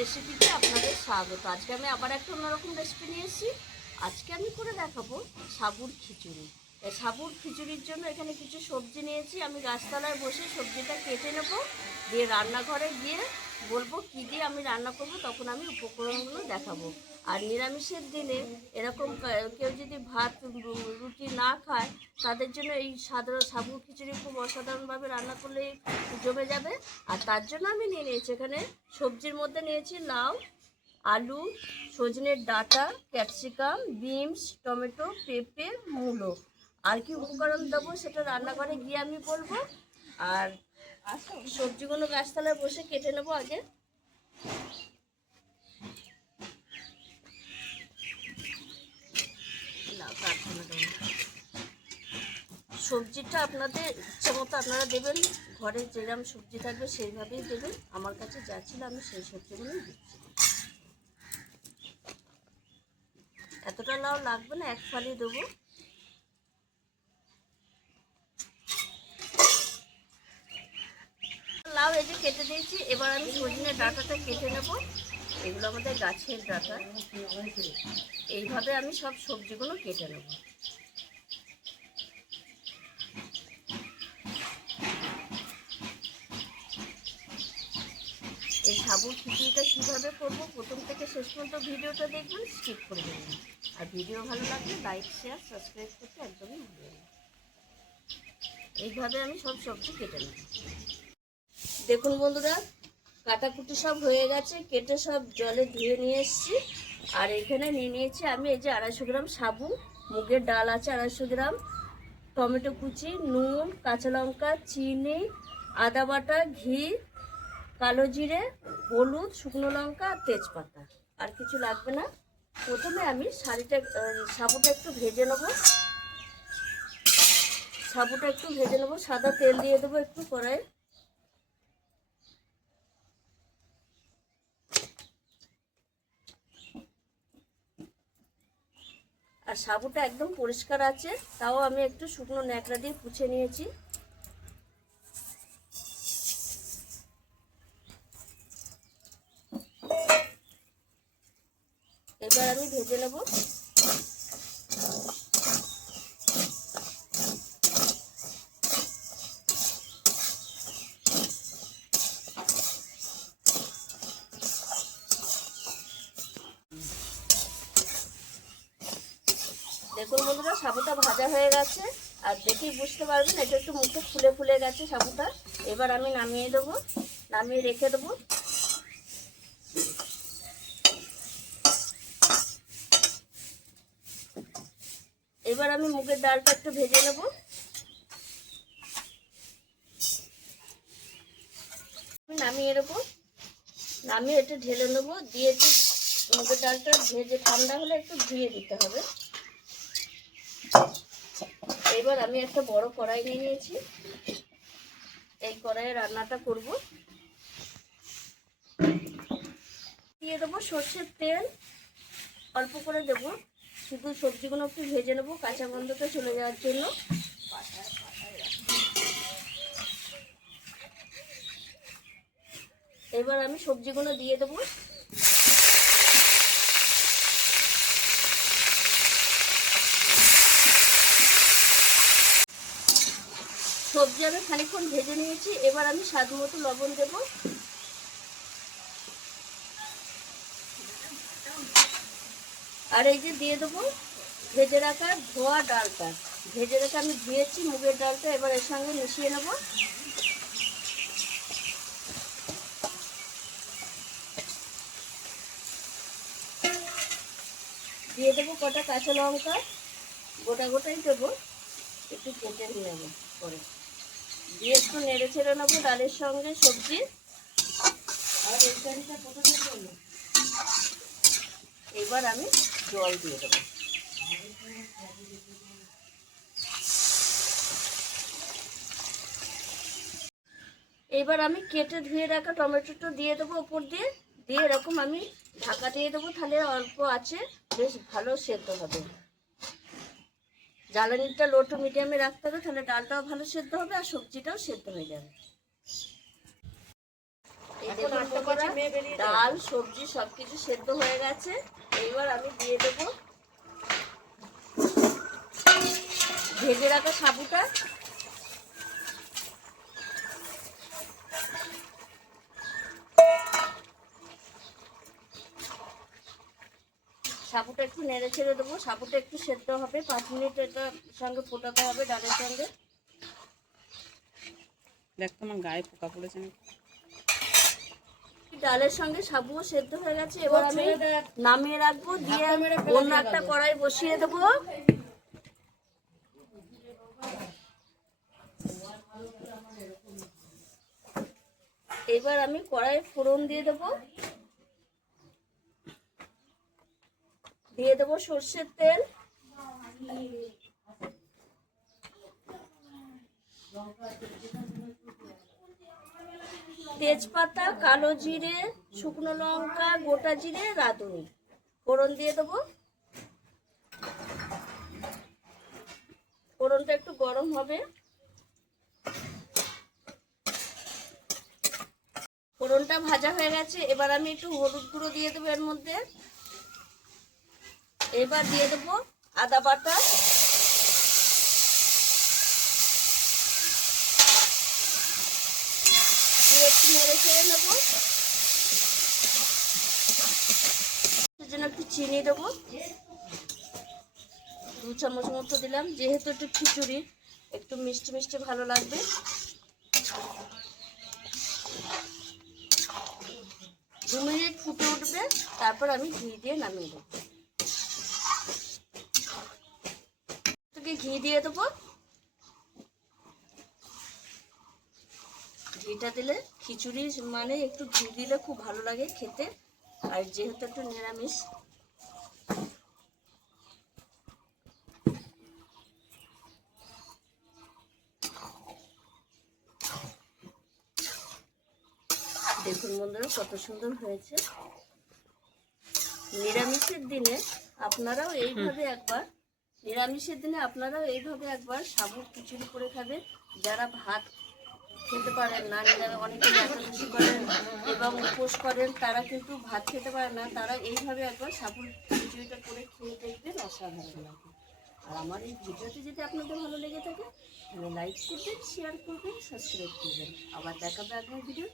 রেসিপিতে আপনাদের স্বাগত। আজকে আমি আবার একটা অন্যরকম রেসিপি নিয়ে এসেছি। আজকে আমি করে দেখাবো সাবুর খিচুড়ি। এই সাবুর খিচুড়ির জন্য এখানে কিছু সবজি নিয়েছি। আমি গাছতলায় বসে সবজিটা কেটে নেব, দিয়ে রান্নাঘরে গিয়ে বলবো কী দিয়ে আমি রান্না করব, তখন আমি উপকরণগুলো দেখাবো। আর নিরামিষের দিনে এরকম কেউ যদি ভাত রুটি না খায়, তাদের জন্য এই সাধারণ সাবুর খিচুড়ি খুব অসাধারণভাবে রান্না করলে জমে যাবে। আর তার জন্য আমি নিয়ে নিয়েছি এখানে সবজির মধ্যে নিয়েছি লাউ, আলু, সজনের ডাঁটা, ক্যাপসিকাম, বিনস, টমেটো, পেঁপে, মূলো। আর কি উপকরণ দেবো সেটা রান্নাঘরে গিয়ে আমি বলবো। আর সবজিগুলো গাছতলায় বসে কেটে নেবো আগে। সবজিটা আপনাদের ইচ্ছে মতো আপনারা দেবেন, ঘরে যেরকম সবজি থাকবে সেইভাবেই দেবেন। আমার কাছে যা ছিল আমি সেই সবজিগুলোই দিচ্ছি। এতটা লাউ লাগবে না, এক ফালি দেবো। লাউ এই যে কেটে দিয়েছি। এবার আমি সজনের ডাঁটাটা কেটে নেব। এগুলো আমাদের গাছের ডাঁটা। এইভাবে আমি সব সবজিগুলো কেটে নেব। এই সাবুর খিচুড়িটা কীভাবে করবো প্রথম থেকে শেষ পর্যন্ত ভিডিওটা দেখবেন, স্কিপ করে দেবেন। আর ভিডিও ভালো লাগলে লাইক, শেয়ার, সাবস্ক্রাইব করতে একদমই ভুলবেন না। এইভাবে আমি সব সবজি কেটে নেব। দেখুন বন্ধুরা, কাটাকুটি সব হয়ে গেছে, কেটে সব জলে ধুয়ে নিয়ে এসেছি। আর এখানে নিয়ে নিয়েছি আমি এই যে 250 গ্রাম সাবু, মুগের ডাল আছে 250 গ্রাম, টমেটো কুচি, নুন, কাঁচা লঙ্কা, চিনি, আদা বাটা, ঘি, কালো জিরে, হলুদ, শুকনো লঙ্কা, তেজপাতা। আর কিছু লাগবে না। প্রথমে আমি সাবুটা একটু ভেজে নেব। সাদা তেল দিয়ে দেবো একটু কড়াইয়ে। আর সাবুটা একদম পরিষ্কার আছে, তাও আমি একটু শুকনো ন্যাকড়া দিয়ে পুছে নিয়েছি। এবার আমি ভেজে নেব। দেখুন বন্ধুরা, সাবুটা ভাজা হয়ে গেছে। আর দেখেই বুঝতে পারবেন এটা একটু মুখে ফুলে ফুলে গেছে সাবুটা। এবার আমি নামিয়ে দেবো, নামিয়ে রেখে দেবো। এবার আমি মুগের ডালটা একটু ভেজে নেব। নামিয়ে দেবো, নামিয়ে একটু ঢেলে নেবো। দিয়ে একটু মুগের ডালটা ভেজে ঠান্ডা হলে একটু ধুয়ে দিতে হবে। এবার আমি একটা বড় কড়াই নিয়ে নিয়েছি। এই কড়াইয়ে রান্নাটা করব। দিয়ে দেবো সর্ষের তেল, অল্প করে দেবো। শুধু সবজিগুলো একটু ভেজে নেবো কাঁচা গন্ধটা চলে যাওয়ার জন্য। এবার আমি সবজিগুলো দিয়ে দেবো। সবজি আমি খানিকক্ষণ ভেজে নিয়েছি। এবার আমি স্বাদ মতো লবণ দেবো। আর এই যে দিয়ে দেবো ভেজে রাখা ধোয়া ডালটা। ভেজে রেখে আমি ধুয়েছি মুগের ডালটা, এবার এর সঙ্গে মিশিয়ে নেব। দিয়ে দেবো কটা কাঁচা লঙ্কা, গোটা গোটাই দেবো, একটু কেটে নিয়ে নেবো পরে। দিয়ে একটু নেড়ে ছেড়ে নেবো ডালের সঙ্গে সবজি। আর এই কারিটা কতটা করবো। এবার আমি জল দিয়ে দেবো। এবার আমি কেটে ধুয়ে রাখা টমেটোটা দিয়ে দেবো ওপর দিয়ে। দিয়ে এরকম আমি ঢাকা দিয়ে দেবো, তাহলে অল্প আছে বেশ ভালো সেদ্ধ হবে। জ্বালানিটা লো টু মিডিয়ামে রাখতে হবে, তাহলে ডালটাও ভালো সেদ্ধ হবে আর সবজিটাও সেদ্ধ হয়ে যাবে। এই দেখুন বন্ধুরা, ডাল সবজি সবকিছু সেদ্ধ হয়ে গেছে। এইবার আমি দিয়ে দেবো ভেজে রাখা সাবুটা। সাবুটা একটু নেড়ে ছেড়ে দেবো। সাবুটা একটু সেদ্ধ হবে, 5 মিনিট এটার সঙ্গে ফোটাতে হবে ডালের সঙ্গে। দেখ তোমার গায়ে পোকা পড়েছে না। ডালের সঙ্গে সাবুও সেদ্ধ হয়ে গেছে। এবার আমি নামিয়ে রাখবো, দিয়ে অন্য একটা কড়াই বসিয়ে দেবো। এবার আমি কড়াইয়ে ফোড়ন দিয়ে দেবো। দিয়ে দেবো সর্ষের তেল, তেজপাতা, কালো জিরে, শুকনো লঙ্কা, গোটা জিরে, রাঁধুনি ফোড়ন দিয়ে দেবো। ফোড়নটা একটু গরম হবে। ফোড়নটা ভাজা হয়ে গেছে। এবার আমি একটু হলুদ গুঁড়ো দিয়ে দেবো এর মধ্যে। এবার দিয়ে দেবো আদা বাটা, দিয়ে একটু নেড়ে ছেড়ে নেবো। এর জন্য একটু চিনি দেবো, 2 চামচ মতো দিলাম, যেহেতু একটু খিচুড়ি একটু মিষ্টি মিষ্টি ভালো লাগবে। 2 মিনিট ফুটে উঠবে, তারপর আমি ঘি দিয়ে নামিয়ে দেবো। ঘি দিয়ে দেবো। ঘিটা দিলে খিচুড়ি মানে একটু ঘি দিলে খুব ভালো লাগে খেতে, আর যেহেতু একটু নিরামিষ। দেখুন বন্ধুরা কত সুন্দর হয়েছে। নিরামিষের দিনে আপনারাও এইভাবে একবার সাবুর খিচুড়ি করে খাবেন। যারা ভাত খেতে পারেন না, অনেকে একাদশী করেন এবং উপোস করেন, তারা কিন্তু ভাত খেতে পারেন না, তারা এইভাবে একবার সাবুর খিচুড়িটা করে খেয়ে দেখবেন, অসাধারণ লাগে। আর আমার এই ভিডিওটি যদি আপনাদের ভালো লেগে থাকে তাহলে লাইক করবেন, শেয়ার করবেন, সাবস্ক্রাইব করবেন। আবার দেখাবে আগামী ভিডিও।